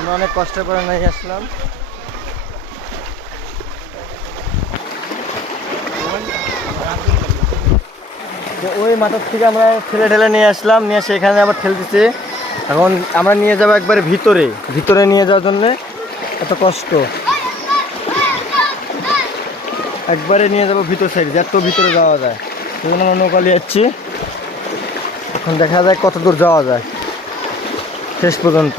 আমরা অনেক কষ্ট করে নিয়ে আসলাম। ওই মাথার থেকে আমরা ঠেলে নিয়ে আসলাম, নিয়ে সেখানে আবার ঠেলতেছি। এখন আমরা নিয়ে যাবো একবারে ভিতরে নিয়ে যাওয়ার জন্য এত কষ্ট। একবারে নিয়ে যাবো ভিতর সাইড, যত ভিতরে যাওয়া যায়। সেজন্য আমরা নৌকা নিয়ে যাচ্ছি। এখন দেখা যায় কত দূর যাওয়া যায় শেষ পর্যন্ত।